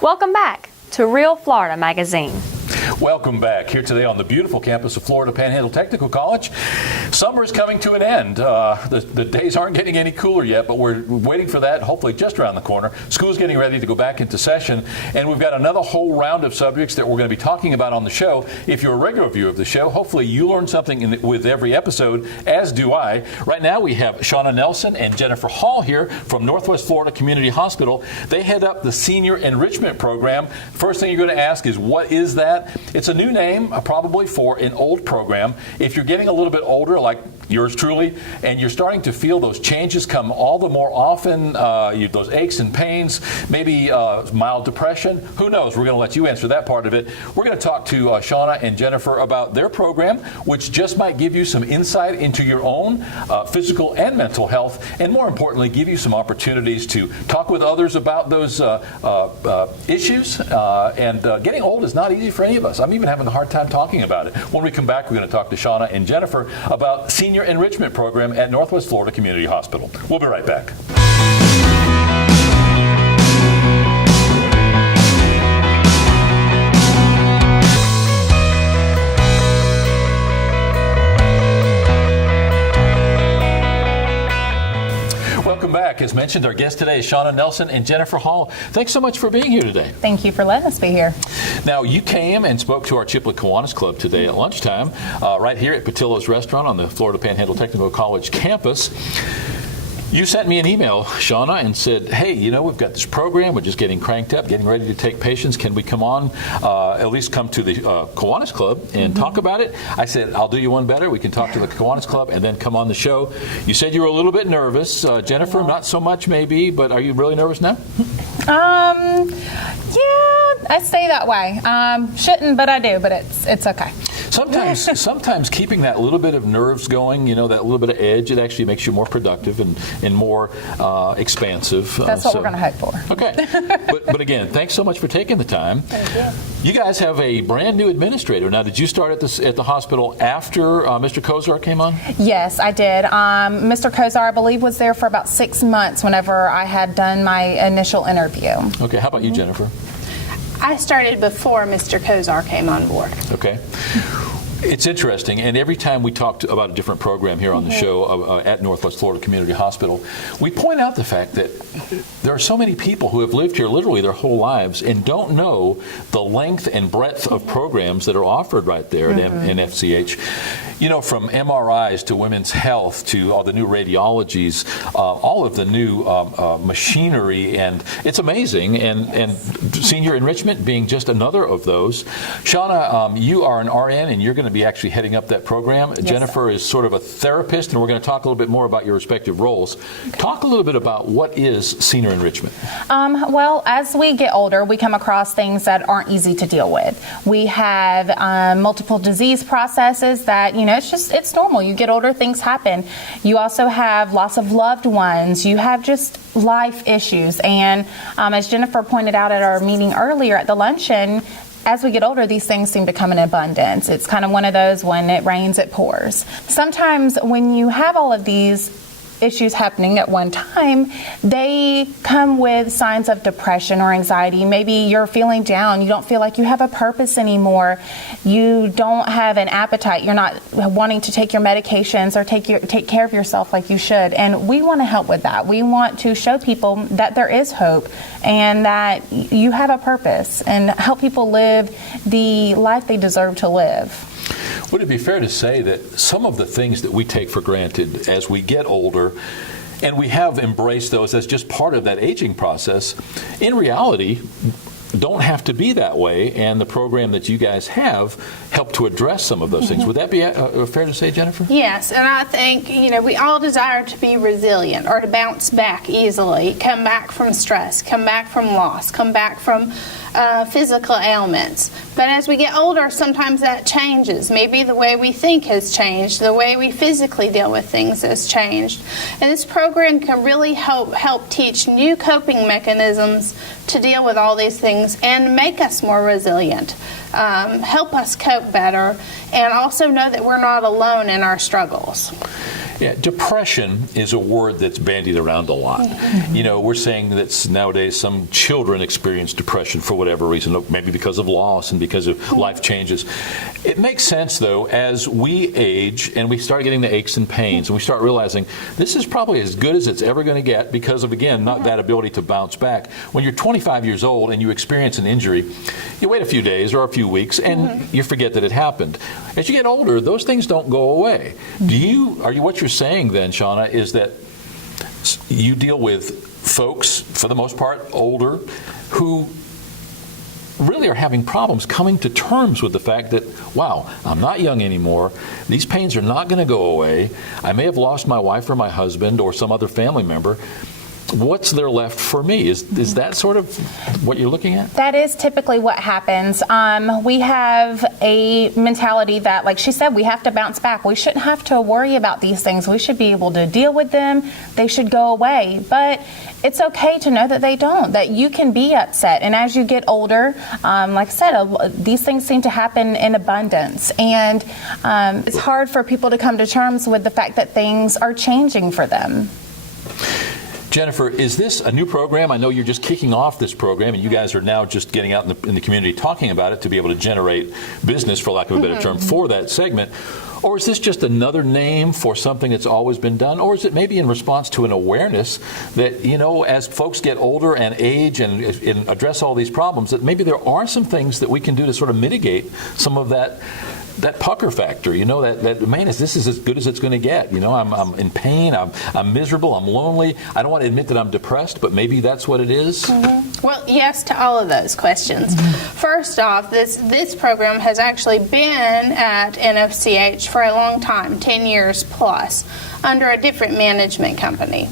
Welcome back to Real Florida Magazine. Welcome back here today on the beautiful campus of Florida Panhandle Technical College. Summer is coming to an end. The days aren't getting any cooler yet, but we're waiting for that, hopefully just around the corner. School's getting ready to go back into session, and we've got another whole round of subjects that we're going to be talking about on the show. If you're a regular viewer of the show, hopefully you learn something with every episode, as do I. Right now we have Shauna Nelson and Jennifer Hall here from Northwest Florida Community Hospital. They head up the Senior Enrichment Program. First thing you're going to ask is, what is that? It's a new name, probably, for an old program. If you're getting a little bit older, like yours truly, and you're starting to feel those changes come all the more often, those aches and pains, maybe mild depression, who knows? We're going to let you answer that part of it. We're going to talk to Shauna and Jennifer about their program, which just might give you some insight into your own physical and mental health, and more importantly, give you some opportunities to talk with others about those issues. Getting old is not easy for any of us. I'm even having a hard time talking about it. When we come back, we're going to talk to Shauna and Jennifer about Senior Enrichment Program at Northwest Florida Community Hospital. We'll be right back. Welcome back. As mentioned, our guests today is Shauna Nelson and Jennifer Hall. Thanks so much for being here today. Thank you for letting us be here. Now, you came and spoke to our Chippewa Kiwanis Club today at lunchtime, right here at Patillo's Restaurant on the Florida Panhandle Technical College campus. You sent me an email, Shauna, and said, hey, we've got this program. We're just getting cranked up, getting ready to take patients. Can we come on, at least come to the Kiwanis Club and talk about it? I said, I'll do you one better. We can talk to the Kiwanis Club and then come on the show. You said you were a little bit nervous. Jennifer, not so much maybe, but are you really nervous now? Yeah, I stay that way. Shouldn't, but I do, but it's okay. Sometimes keeping that little bit of nerves going, that little bit of edge, it actually makes you more productive and more expansive. That's what we're going to hope for. Okay. but again, thanks so much for taking the time. Thank you. You guys have a brand new administrator. Now, did you start at the hospital after Mr. Kozar came on? Yes, I did. Mr. Kozar, I believe, was there for about 6 months whenever I had done my initial interview. Okay. How about you, Jennifer? I started before Mr. Kozar came on board. Okay. It's interesting, and every time we talk about a different program here on the show at Northwest Florida Community Hospital, we point out the fact that there are so many people who have lived here literally their whole lives and don't know the length and breadth of programs that are offered right there in FCH. From MRIs to women's health to all the new radiologies, all of the new machinery, and it's amazing, and senior enrichment being just another of those. Shauna, you are an RN, and you're going to be actually heading up that program. Yes, Jennifer is sort of a therapist, and we're going to talk a little bit more about your respective roles. Okay. Talk a little bit about what is senior enrichment. Well, as we get older, we come across things that aren't easy to deal with. We have multiple disease processes that, it's normal. You get older, things happen. You also have loss of loved ones. You have just life issues. And as Jennifer pointed out at our meeting earlier at the luncheon, as we get older, these things seem to come in abundance. It's kind of one of those, when it rains, it pours. Sometimes when you have all of these issues happening at one time, they come with signs of depression or anxiety. Maybe you're feeling down. You don't feel like you have a purpose anymore. You don't have an appetite. You're not wanting to take your medications or take care of yourself like you should. And we want to help with that. We want to show people that there is hope and that you have a purpose, and help people live the life they deserve to live. Would it be fair to say that some of the things that we take for granted as we get older, and we have embraced those as just part of that aging process, in reality don't have to be that way, and the program that you guys have helped to address some of those things. Would that be fair to say, Jennifer? Yes, and I think, we all desire to be resilient or to bounce back easily, come back from stress, come back from loss, come back from physical ailments. But as we get older, sometimes that changes. Maybe the way we think has changed, the way we physically deal with things has changed. And this program can really help teach new coping mechanisms to deal with all these things and make us more resilient, help us cope better, and also know that we're not alone in our struggles. Yeah, depression is a word that's bandied around a lot. You know, we're saying that nowadays some children experience depression for whatever reason, maybe because of loss and because of life changes. It makes sense, though, as we age and we start getting the aches and pains, and we start realizing this is probably as good as it's ever going to get because of, again, not that ability to bounce back. When you're 25 years old and you experience an injury, you wait a few days or a few weeks and you forget that it happened. As you get older, those things don't go away. What you're saying then, Shauna, is that you deal with folks, for the most part, older, who really are having problems coming to terms with the fact that, wow, I'm not young anymore. These pains are not going to go away. I may have lost my wife or my husband or some other family member. What's there left for me? Is that sort of what you're looking at? That is typically what happens. We have a mentality that, like she said, we have to bounce back. We shouldn't have to worry about these things. We should be able to deal with them. They should go away. But it's okay to know that they don't, that you can be upset. And as you get older, like I said, these things seem to happen in abundance. And it's hard for people to come to terms with the fact that things are changing for them. Jennifer, is this a new program? I know you're just kicking off this program, and you guys are now just getting out in the community talking about it to be able to generate business, for lack of a better term, for that segment. Or is this just another name for something that's always been done? Or is it maybe in response to an awareness that, you know, as folks get older and age and address all these problems, that maybe there are some things that we can do to sort of mitigate some of that pucker factor, you know, that man, this is as good as it's going to get. You know, I'm in pain, I'm miserable, I'm lonely. I don't want to admit that I'm depressed, but maybe that's what it is. Well, yes to all of those questions. First off, this program has actually been at NFCH for a long time, 10 years plus, under a different management company.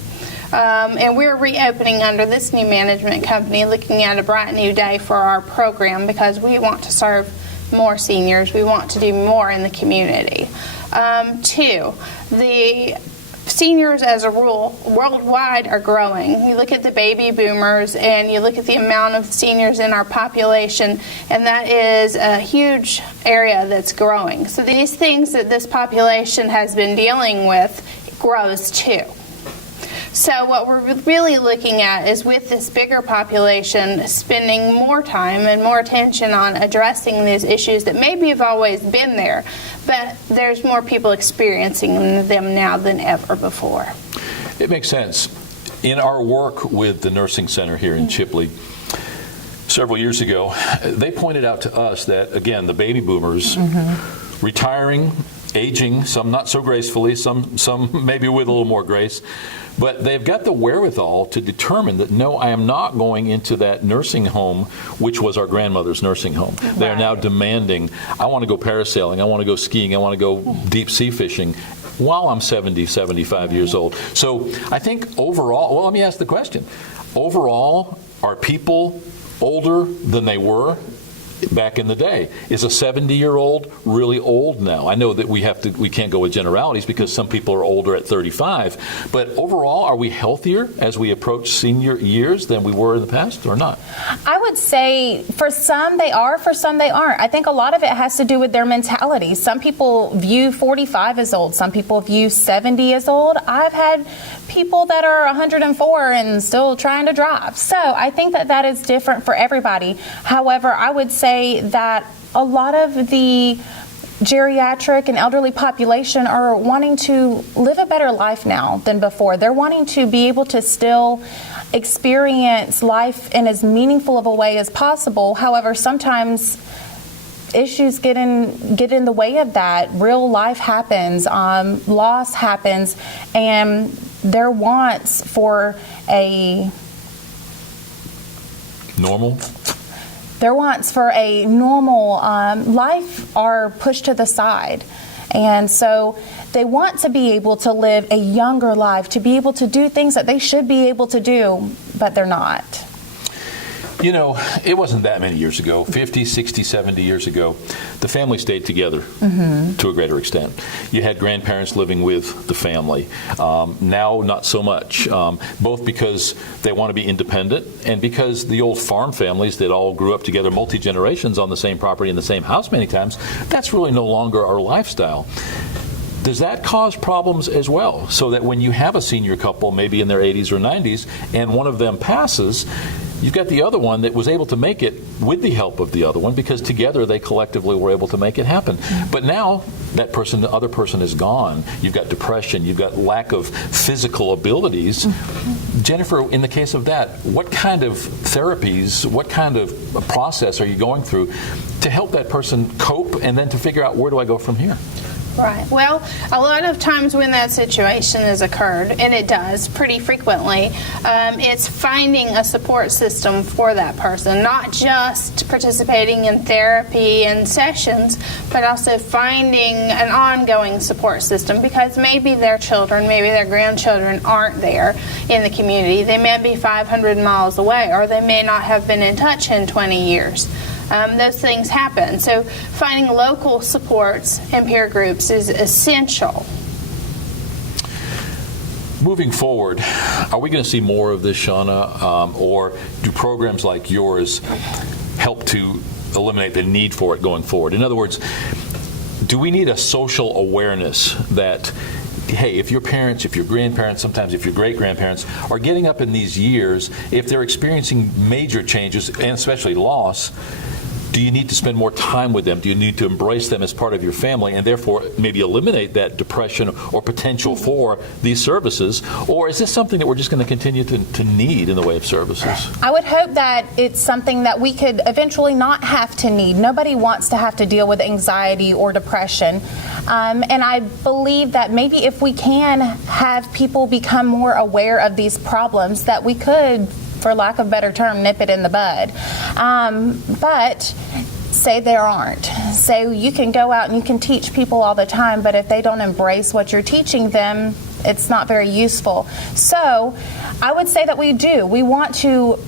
And we're reopening under this new management company, looking at a bright new day for our program because we want to serve more seniors. We want to do more in the community. Two, the seniors as a rule worldwide are growing. You look at the baby boomers and you look at the amount of seniors in our population, and that is a huge area that's growing. So these things that this population has been dealing with grows too. So what we're really looking at is, with this bigger population, spending more time and more attention on addressing these issues that maybe have always been there, but there's more people experiencing them now than ever before. It makes sense. In our work with the Nursing Center here in Chipley, several years ago, they pointed out to us that, again, the baby boomers retiring, aging, some not so gracefully, some maybe with a little more grace, but they've got the wherewithal to determine that, no, I am not going into that nursing home, which was our grandmother's nursing home. Right. They are now demanding, I want to go parasailing, I want to go skiing, I want to go deep sea fishing while I'm 70, 75 years old. So I think overall, well, let me ask the question. Overall, are people older than they were back in the day? Is a 70-year-old really old now? I know that we can't go with generalities because some people are older at 35, but overall, are we healthier as we approach senior years than we were in the past, or not? I would say for some they are, for some they aren't. I think a lot of it has to do with their mentality. Some people view 45 as old, some people view 70 as old. I've had people that are 104 and still trying to drive. So I think that is different for everybody. However, I would say that a lot of the geriatric and elderly population are wanting to live a better life now than before. They're wanting to be able to still experience life in as meaningful of a way as possible. However, sometimes issues get in the way of that. Real life happens, loss happens, and their wants for a normal life are pushed to the side. And so they want to be able to live a younger life, to be able to do things that they should be able to do, but they're not. You know, it wasn't that many years ago, 50, 60, 70 years ago, the family stayed together to a greater extent. You had grandparents living with the family. Now, not so much, both because they want to be independent and because the old farm families that all grew up together, multi-generations on the same property in the same house many times, that's really no longer our lifestyle. does that cause problems as well? So that when you have a senior couple, maybe in their 80s or 90s, and one of them passes, you've got the other one that was able to make it with the help of the other one, because together they collectively were able to make it happen. But now that person, the other person, is gone. You've got depression. You've got lack of physical abilities. Jennifer, in the case of that, what kind of therapies, what kind of process are you going through to help that person cope and then to figure out, where do I go from here? Right. Well, a lot of times when that situation has occurred, and it does pretty frequently, it's finding a support system for that person, not just participating in therapy and sessions, but also finding an ongoing support system, because maybe their children, maybe their grandchildren aren't there in the community. They may be 500 miles away, or they may not have been in touch in 20 years. Those things happen. So finding local supports and peer groups is essential. Moving forward, are we going to see more of this, Shauna, or do programs like yours help to eliminate the need for it going forward? In other words, do we need a social awareness that, hey, if your parents, if your grandparents, sometimes if your great-grandparents are getting up in these years, if they're experiencing major changes, and especially loss, do you need to spend more time with them? Do you need to embrace them as part of your family and therefore maybe eliminate that depression or potential for these services? Or is this something that we're just going to continue to need in the way of services? I would hope that it's something that we could eventually not have to need. Nobody wants to have to deal with anxiety or depression. And I believe that maybe if we can have people become more aware of these problems, that we could, for lack of a better term, nip it in the bud. But say there aren't. So you can go out and you can teach people all the time, but if they don't embrace what you're teaching them, it's not very useful. So I would say that we do. We want to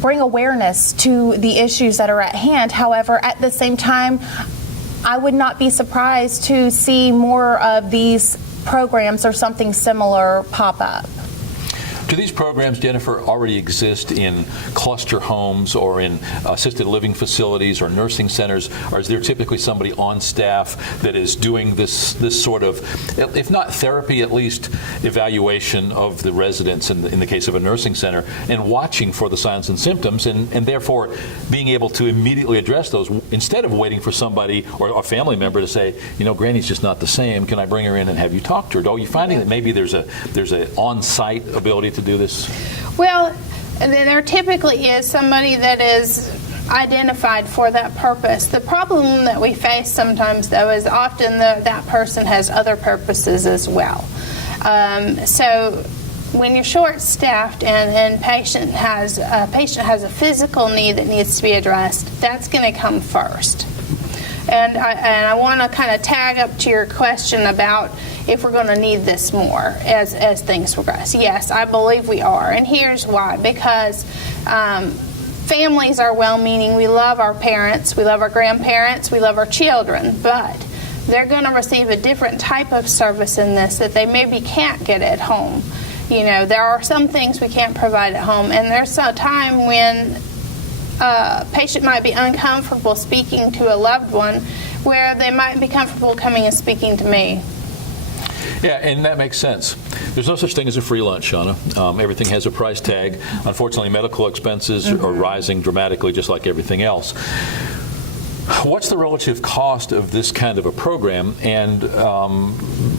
bring awareness to the issues that are at hand. However, at the same time, I would not be surprised to see more of these programs or something similar pop up. Do these programs, Jennifer, already exist in cluster homes or in assisted living facilities or nursing centers, or is there typically somebody on staff that is doing this sort of, if not therapy, at least evaluation of the residents in the case of a nursing center, and watching for the signs and symptoms, and therefore being able to immediately address those instead of waiting for somebody or a family member to say, you know, Granny's just not the same. Can I bring her in and have you talk to her? Are you finding that maybe there's a on-site ability to do this? Well, there typically is somebody that is identified for that purpose. The problem that we face sometimes, though, is often that person has other purposes as well. So when you're short-staffed and a patient has a physical need that needs to be addressed, that's going to come first. And I want to kind of tag up to your question about if we're going to need this more as things progress. Yes, I believe we are, and here's why. Because families are well-meaning. We love our parents, we love our grandparents, we love our children, but they're going to receive a different type of service in this that they maybe can't get at home. You know, there are some things we can't provide at home, and there's a time when a patient might be uncomfortable speaking to a loved one where they might be comfortable coming and speaking to me. Yeah, and that makes sense. There's no such thing as a free lunch, Shauna. Everything has a price tag. Unfortunately, medical expenses are rising dramatically, just like everything else. What's the relative cost of this kind of a program? And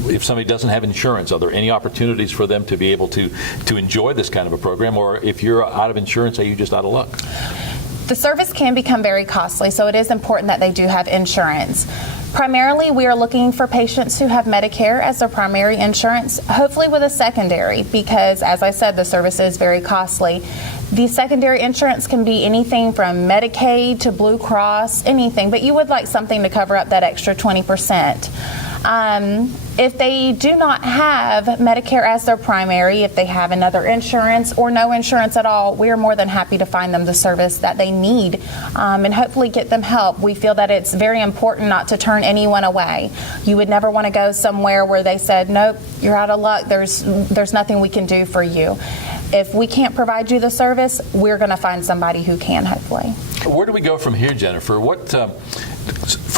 if somebody doesn't have insurance, are there any opportunities for them to be able to enjoy this kind of a program? Or if you're out of insurance, are you just out of luck? The service can become very costly, so it is important that they do have insurance. Primarily, we are looking for patients who have Medicare as their primary insurance, hopefully with a secondary, because, as I said, the service is very costly. The secondary insurance can be anything from Medicaid to Blue Cross, anything, but you would like something to cover up that extra 20%. If they do not have Medicare as their primary, if they have another insurance or no insurance at all, we are more than happy to find them the service that they need and hopefully get them help. We feel that it's very important not to turn anyone away. You would never want to go somewhere where they said, nope, you're out of luck, there's nothing we can do for you. If we can't provide you the service, we're going to find somebody who can, hopefully. Where do we go from here, Jennifer? What,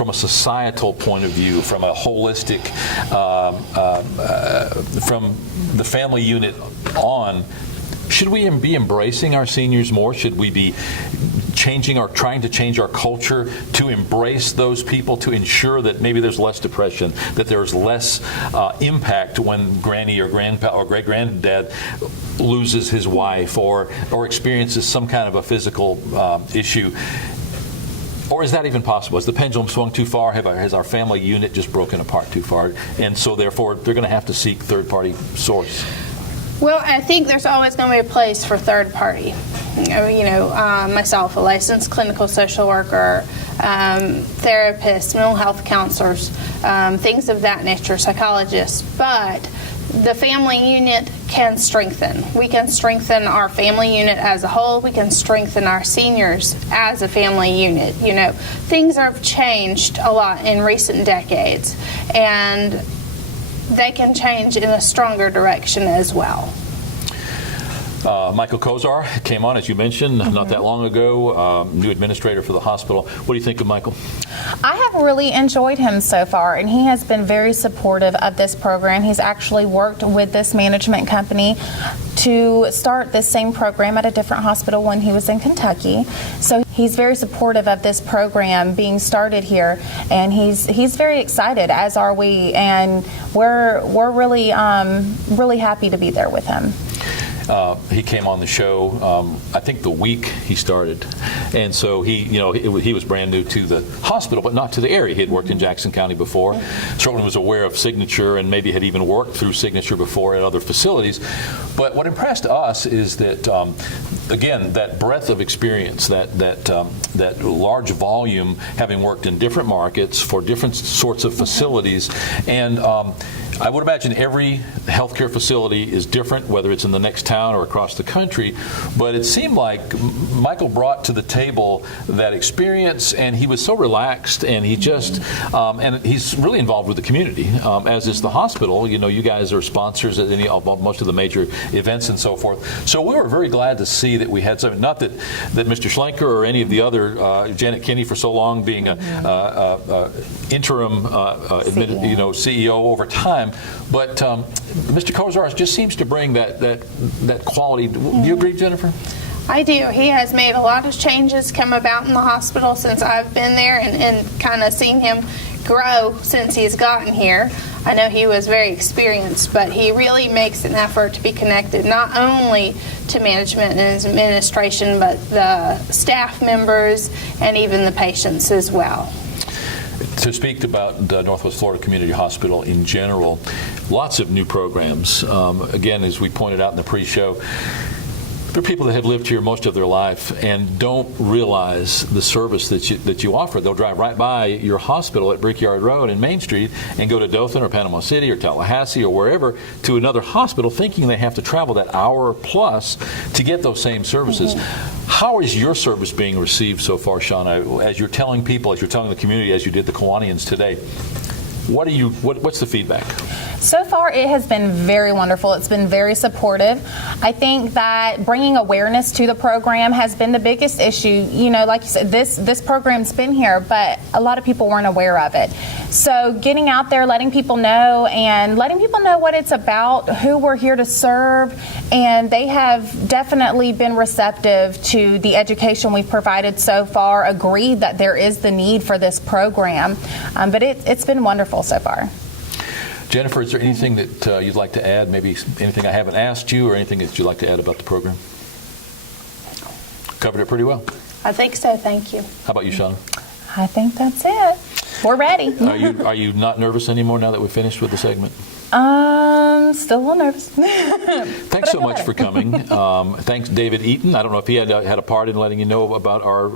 from a societal point of view, from a holistic, from the family unit on, should we be embracing our seniors more? Should we be trying to change our culture to embrace those people, to ensure that maybe there's less depression, that there's less impact when granny or grandpa or great-granddad loses his wife or experiences some kind of a physical issue? Or is that even possible? Has the pendulum swung too far? Has our family unit just broken apart too far? And so therefore they're going to have to seek third-party source. Well, I think there's always going to be a place for third party. Myself, a licensed clinical social worker, therapists, mental health counselors, things of that nature, psychologists. But the family unit can strengthen. We can strengthen our family unit as a whole. We can strengthen our seniors as a family unit. Things have changed a lot in recent decades, and they can change in a stronger direction as well. Michael Kozar came on, as you mentioned, not that long ago, new administrator for the hospital. What do you think of Michael? I have really enjoyed him so far, and he has been very supportive of this program. He's actually worked with this management company to start this same program at a different hospital when he was in Kentucky. So he's very supportive of this program being started here, and he's very excited, as are we, and we're really really happy to be there with him. He came on the show, I think the week he started, and so he was brand new to the hospital, but not to the area. He had worked in Jackson County before, certainly was aware of Signature, and maybe had even worked through Signature before at other facilities. But what impressed us is that, again, that breadth of experience, that large volume, having worked in different markets for different sorts of facilities, and I would imagine every healthcare facility is different, whether it's in the next town or across the country, but it seemed like Michael brought to the table that experience, and he was so relaxed, and he just, and he's really involved with the community, as is the hospital. You guys are sponsors at most of the major events and so forth. So we were very glad to see that we had something, not that Mr. Schlenker or any of the other, Janet Kinney for so long being a interim CEO over time, but Mr. Kozar just seems to bring that quality. Do you agree, Jennifer? I do. He has made a lot of changes come about in the hospital since I've been there, and kind of seen him grow since he's gotten here. I know he was very experienced, but he really makes an effort to be connected not only to management and his administration, but the staff members and even the patients as well. To speak about Northwest Florida Community Hospital in general, lots of new programs. Again, as we pointed out in the pre-show, there are people that have lived here most of their life and don't realize the service that you offer. They'll drive right by your hospital at Brickyard Road and Main Street and go to Dothan or Panama City or Tallahassee or wherever to another hospital, thinking they have to travel that hour plus to get those same services. How is your service being received so far, Shauna? As you're telling people, as you're telling the community, as you did the Kiwanians today, what's the feedback? So far, it has been very wonderful. It's been very supportive. I think that bringing awareness to the program has been the biggest issue. Like you said, this program's been here, but a lot of people weren't aware of it. So getting out there, letting people know, and letting people know what it's about, who we're here to serve, and they have definitely been receptive to the education we've provided so far, agreed that there is the need for this program, but it's been wonderful so far. Jennifer, is there anything that you'd like to add? Maybe anything I haven't asked you, or anything that you'd like to add about the program? Covered it pretty well. I think so. Thank you. How about you, Shauna? I think that's it. We're ready. Are you not nervous anymore now that we're finished with the segment? Still a little nervous. Thanks so much for coming. Thanks, David Eaton. I don't know if he had a part in letting you know about our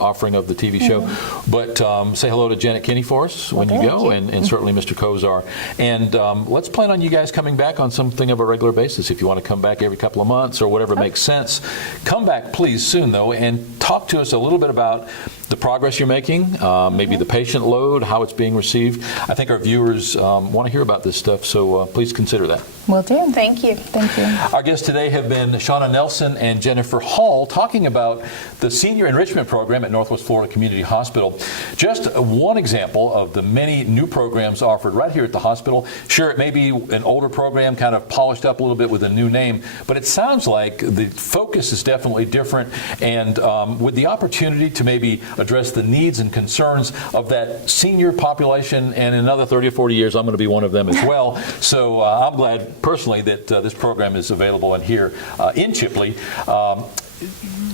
offering of the TV show, but say hello to Janet Kinney for us when you go, and certainly Mr. Kozar. And let's plan on you guys coming back on something of a regular basis. If you want to come back every couple of months or whatever makes sense, come back please soon though, and talk to us a little bit about the progress you're making, maybe the patient load, how it's being received. I think our viewers want to hear about this stuff, so please consider that. Will do. Thank you. Thank you. Our guests today have been Shauna Nelson and Jennifer Hall talking about the Senior Enrichment Program at Northwest Florida Community Hospital. Just one example of the many new programs offered right here at the hospital. Sure, it may be an older program, kind of polished up a little bit with a new name, but it sounds like the focus is definitely different, and with the opportunity to maybe address the needs and concerns of that senior population, and in another 30 or 40 years, I'm going to be one of them as well. So I'm glad personally that this program is available in here in Chipley.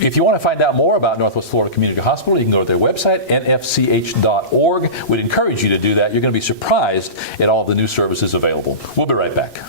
If you want to find out more about Northwest Florida Community Hospital, you can go to their website, nfch.org. We'd encourage you to do that. You're going to be surprised at all the new services available. We'll be right back.